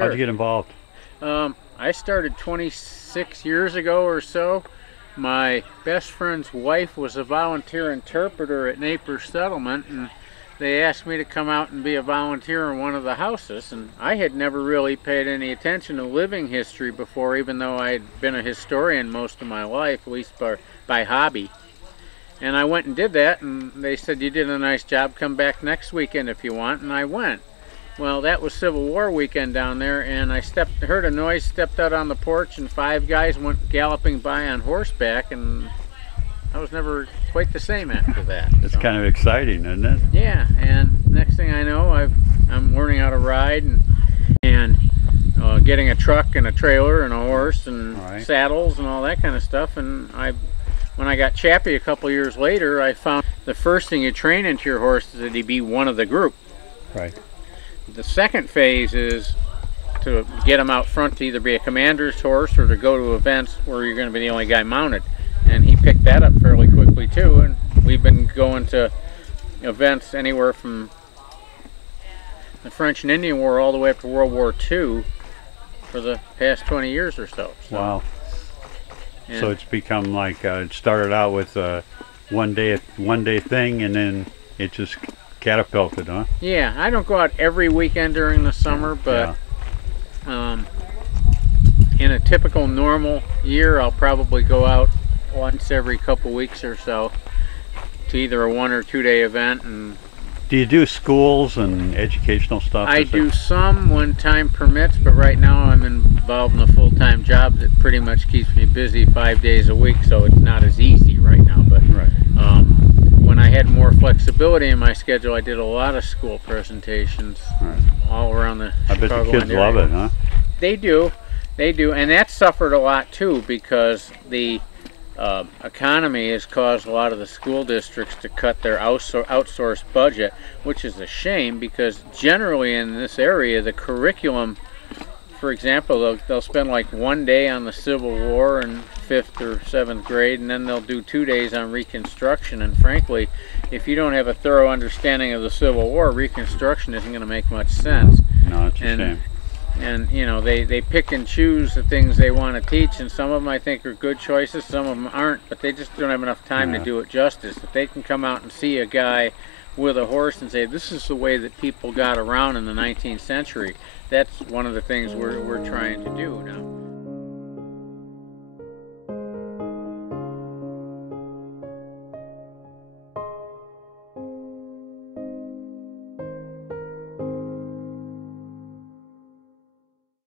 Sure. How'd you get involved? I started 26 years ago or so. My best friend's wife was a volunteer interpreter at Napier Settlement, and they asked me to come out and be a volunteer in one of the houses. And I had never really paid any attention to living history before, even though I had been a historian most of my life, at least by hobby. And I went and did that, and they said, "You did a nice job, come back next weekend if you want," and I went. Well, that was Civil War weekend down there, and I heard a noise, stepped out on the porch, and 5 guys went galloping by on horseback, and I was never quite the same after that. It's kind of exciting, isn't it? Yeah, and next thing I know, I'm learning how to ride and getting a truck and a trailer and a horse and saddles and all that kind of stuff. And when I got Chappie a couple years later, I found the first thing you train into your horse is that he be one of the group. Right. The second phase is to get him out front to either be a commander's horse or to go to events where you're going to be the only guy mounted. And he picked that up fairly quickly too, and we've been going to events anywhere from the French and Indian War all the way up to World War II for the past 20 years or so. Wow. So it's become like, it started out with a one day thing, and then it just catapulted, huh? Yeah, I don't go out every weekend during the summer, but in a typical normal year, I'll probably go out once every couple weeks or so to either a 1 or 2 day event. And do you do schools and educational stuff? I do some when time permits, but right now I'm involved in a full-time job that pretty much keeps me busy 5 days a week, so it's not as easy right now. But when I had more flexibility in my schedule, I did a lot of school presentations all around the I bet the kids love it, huh? They do, and that suffered a lot too, because the economy has caused a lot of the school districts to cut their outsourced budget, which is a shame, because generally in this area the curriculum, for example, they'll spend like 1 day on the Civil War in 5th or 7th grade, and then they'll do 2 days on Reconstruction. And frankly, if you don't have a thorough understanding of the Civil War, Reconstruction isn't going to make much sense. No, it's a shame. And you know, they pick and choose the things they want to teach, and some of them I think are good choices, some of them aren't, but they just don't have enough time to do it justice. If they can come out and see a guy with a horse and say, this is the way that people got around in the 19th century, that's one of the things we're trying to do now.